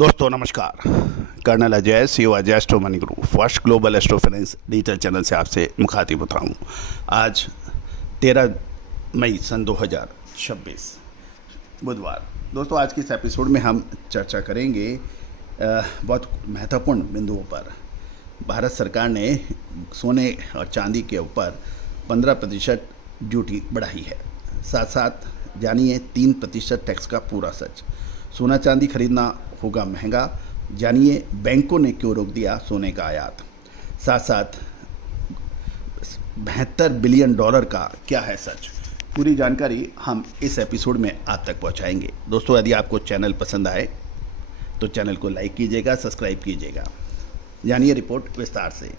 दोस्तों नमस्कार। Colonel Ajay CEO Ajay astro money group first global astro finance digital channel से आपसे मुखातिब होता हूँ। आज 13 मई सन 2026 बुधवार। दोस्तों आज के इस एपिसोड में हम चर्चा करेंगे बहुत महत्वपूर्ण बिंदुओं पर। भारत सरकार ने सोने और चांदी के ऊपर 15% ड्यूटी बढ़ाई है। साथ साथ जानिए 3% टैक्स का पूरा सच। सोना चांदी खरीदना होगा महंगा, जानिए बैंकों ने क्यों रोक दिया सोने का आयात। साथ साथ 72 बिलियन डॉलर का क्या है सच, पूरी जानकारी हम इस एपिसोड में आप तक पहुंचाएंगे। दोस्तों यदि आपको चैनल पसंद आए तो चैनल को लाइक कीजिएगा, सब्सक्राइब कीजिएगा। जानिए रिपोर्ट विस्तार से।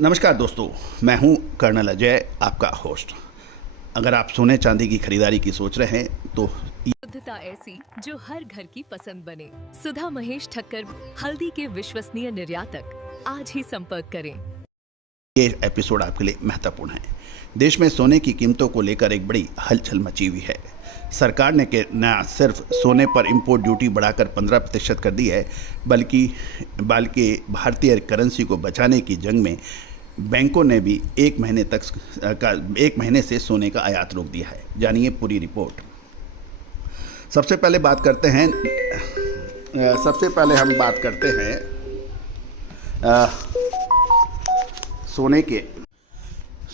नमस्कार दोस्तों, मैं हूं कर्नल अजय, आपका होस्ट। अगर आप सोने चांदी की खरीदारी की सोच रहे हैं तो शुद्धता ऐसी जो हर घर की पसंद बने। सुधा महेश ठक्कर, हल्दी के विश्वसनीय निर्यातक। आज ही संपर्क करें। ये एपिसोड आपके लिए महत्वपूर्ण है। देश में सोने की कीमतों को लेकर एक बड़ी हलचल मची हुई है। सरकार ने न सिर्फ सोने पर इंपोर्ट ड्यूटी बढ़ाकर 15% कर दी है, बल्कि भारतीय करेंसी को बचाने की जंग में बैंकों ने भी एक महीने से सोने का आयात रोक दिया है। जानिए पूरी रिपोर्ट। सबसे पहले हम बात करते हैं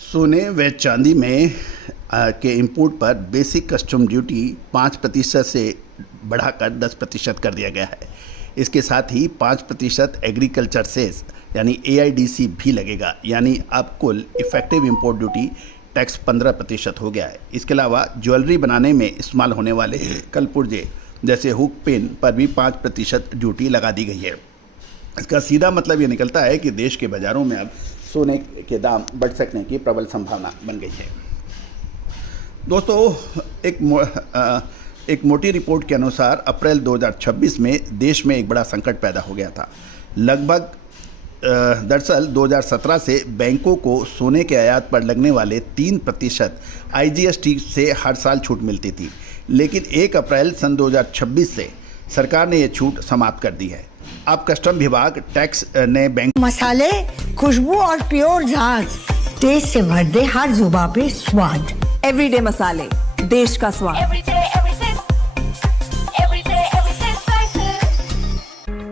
सोने व चांदी में के इंपोर्ट पर बेसिक कस्टम ड्यूटी 5% से बढ़ाकर 10% कर दिया गया है। इसके साथ ही 5% एग्रीकल्चर सेस यानी AIDC भी लगेगा, यानी अब कुल इफेक्टिव इंपोर्ट ड्यूटी टैक्स 15% हो गया है। इसके अलावा ज्वेलरी बनाने में इस्तेमाल होने वाले कलपुर्जे जैसे हुक पेन पर भी 5% ड्यूटी लगा दी गई है। इसका सीधा मतलब ये निकलता है कि देश के बाज़ारों में अब सोने के दाम बढ़ सकने की प्रबल संभावना बन गई है। दोस्तों एक मोटी रिपोर्ट के अनुसार अप्रैल 2026 में देश में एक बड़ा संकट पैदा हो गया था। दरअसल 2017 से बैंकों को सोने के आयात पर लगने वाले 3% IGST से हर साल छूट मिलती थी, लेकिन 1 अप्रैल सन 2026 से सरकार ने ये छूट समाप्त कर दी है। अब कस्टम विभाग टैक्स ने बैंक मसाले, खुशबू और प्योर झांझ, टेस्ट से भर दे हर जुबान पे स्वाद। एवरीडे मसाले, देश का स्वाद।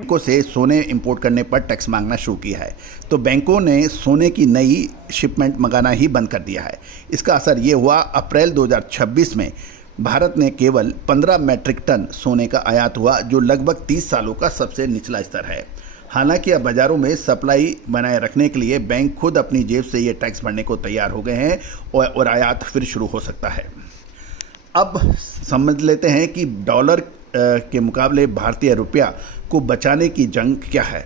बैंकों से सोने इंपोर्ट करने पर टैक्स मांगना शुरू किया है, तो बैंकों ने सोने की नई शिपमेंट मंगाना ही बंद कर दिया है। इसका असर ये हुआ, अप्रैल 2026 में भारत ने केवल 15 मैट्रिक टन सोने का आयात हुआ, जो लगभग 30 सालों का सबसे निचला स्तर है। हालांकि अब बाज़ारों में सप्लाई बनाए रखने के लिए बैंक खुद अपनी जेब से ये टैक्स भरने को तैयार हो गए हैं और आयात फिर शुरू हो सकता है। अब समझ लेते हैं कि डॉलर के मुकाबले भारतीय रुपया को बचाने की जंग क्या है।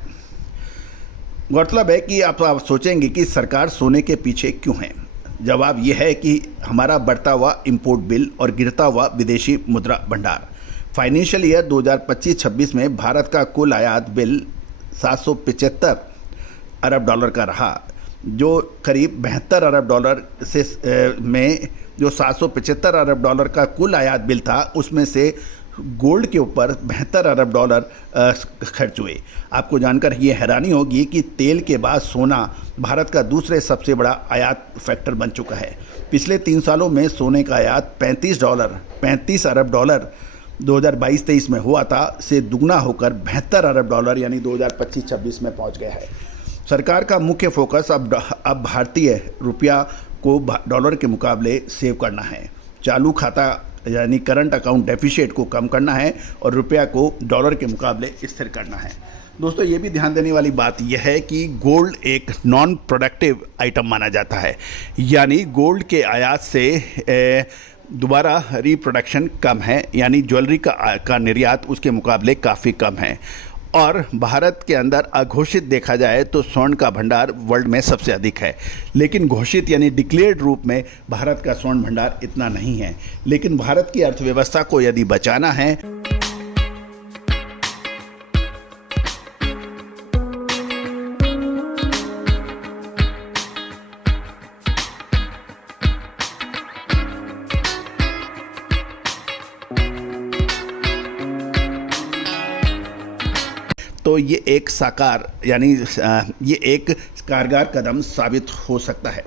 गौरतलब है कि आप सोचेंगे कि सरकार सोने के पीछे क्यों है। जवाब यह है कि हमारा बढ़ता हुआ इंपोर्ट बिल और गिरता हुआ विदेशी मुद्रा भंडार। फाइनेंशियल ईयर 2025-26 में भारत का कुल आयात बिल 775 अरब डॉलर का रहा, जो करीब 72 अरब डॉलर से में जो 775 अरब डॉलर का कुल आयात बिल था, उसमें से गोल्ड के ऊपर 72 अरब डॉलर खर्च हुए। आपको जानकर ये हैरानी होगी कि तेल के बाद सोना भारत का दूसरे सबसे बड़ा आयात फैक्टर बन चुका है। पिछले 3 सालों में सोने का आयात 35 अरब डॉलर 2022-23 में हुआ था, से दुगना होकर 72 अरब डॉलर यानी 2025-26 में पहुंच गया है। सरकार का मुख्य फोकस अब भारतीय रुपया को डॉलर के मुकाबले सेव करना है। चालू खाता यानी करंट अकाउंट डेफिसिट को कम करना है और रुपया को डॉलर के मुकाबले स्थिर करना है। दोस्तों ये भी ध्यान देने वाली बात यह है कि गोल्ड एक नॉन प्रोडक्टिव आइटम माना जाता है, यानी गोल्ड के आयात से दोबारा रिप्रोडक्शन कम है, यानी ज्वेलरी का निर्यात उसके मुकाबले काफ़ी कम है। और भारत के अंदर अघोषित देखा जाए तो स्वर्ण का भंडार वर्ल्ड में सबसे अधिक है, लेकिन घोषित यानी डिक्लेयर्ड रूप में भारत का स्वर्ण भंडार इतना नहीं है। लेकिन भारत की अर्थव्यवस्था को यदि बचाना है तो ये एक साकार यानी ये एक कारगर कदम साबित हो सकता है।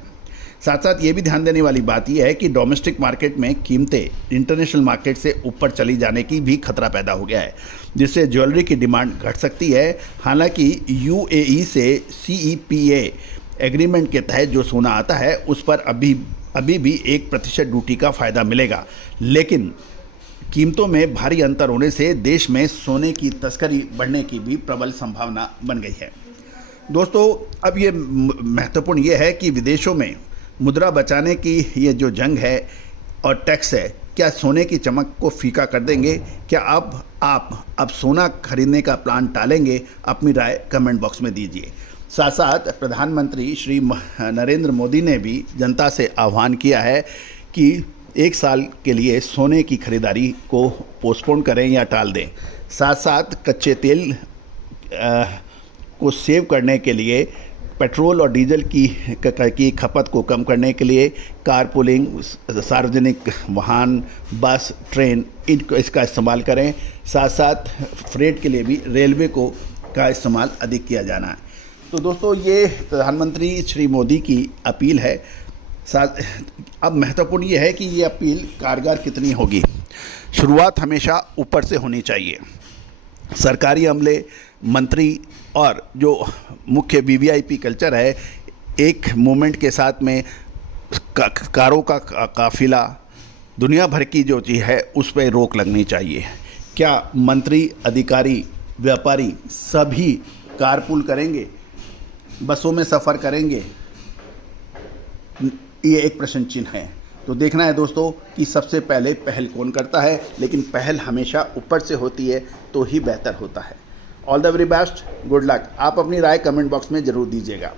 साथ साथ ये भी ध्यान देने वाली बात यह है कि डोमेस्टिक मार्केट में कीमतें इंटरनेशनल मार्केट से ऊपर चली जाने की भी खतरा पैदा हो गया है, जिससे ज्वेलरी की डिमांड घट सकती है। हालांकि यूएई से CEPA एग्रीमेंट के तहत जो सोना आता है उस पर अभी भी 1% ड्यूटी का फ़ायदा मिलेगा, लेकिन कीमतों में भारी अंतर होने से देश में सोने की तस्करी बढ़ने की भी प्रबल संभावना बन गई है। दोस्तों, अब ये महत्वपूर्ण ये है कि विदेशों में मुद्रा बचाने की ये जो जंग है और टैक्स है, क्या सोने की चमक को फीका कर देंगे? क्या आप अब सोना खरीदने का प्लान टालेंगे? अपनी राय कमेंट बॉक्स में दीजिए। साथ साथ प्रधानमंत्री श्री नरेंद्र मोदी ने भी जनता से आह्वान किया है कि 1 साल के लिए सोने की खरीदारी को पोस्टपोन करें या टाल दें। साथ साथ कच्चे तेल को सेव करने के लिए पेट्रोल और डीजल की खपत को कम करने के लिए कारपूलिंग, सार्वजनिक वाहन, बस, ट्रेन इसका इस्तेमाल करें। साथ साथ फ्रेट के लिए भी रेलवे का इस्तेमाल अधिक किया जाना है। तो दोस्तों, ये प्रधानमंत्री श्री मोदी की अपील है। अब महत्वपूर्ण ये है कि ये अपील कारगर कितनी होगी। शुरुआत हमेशा ऊपर से होनी चाहिए। सरकारी अमले, मंत्री और जो मुख्य VVIP कल्चर है, एक मूवमेंट के साथ में कारों का काफिला, दुनिया भर की जो चीज़ है उस पर रोक लगनी चाहिए। क्या मंत्री, अधिकारी, व्यापारी सभी कारपूल करेंगे, बसों में सफ़र करेंगे? ये एक प्रश्न चिन्ह है। तो देखना है दोस्तों कि सबसे पहले पहल कौन करता है, लेकिन पहल हमेशा ऊपर से होती है तो ही बेहतर होता है। All the very best, good luck. आप अपनी राय कमेंट बॉक्स में ज़रूर दीजिएगा।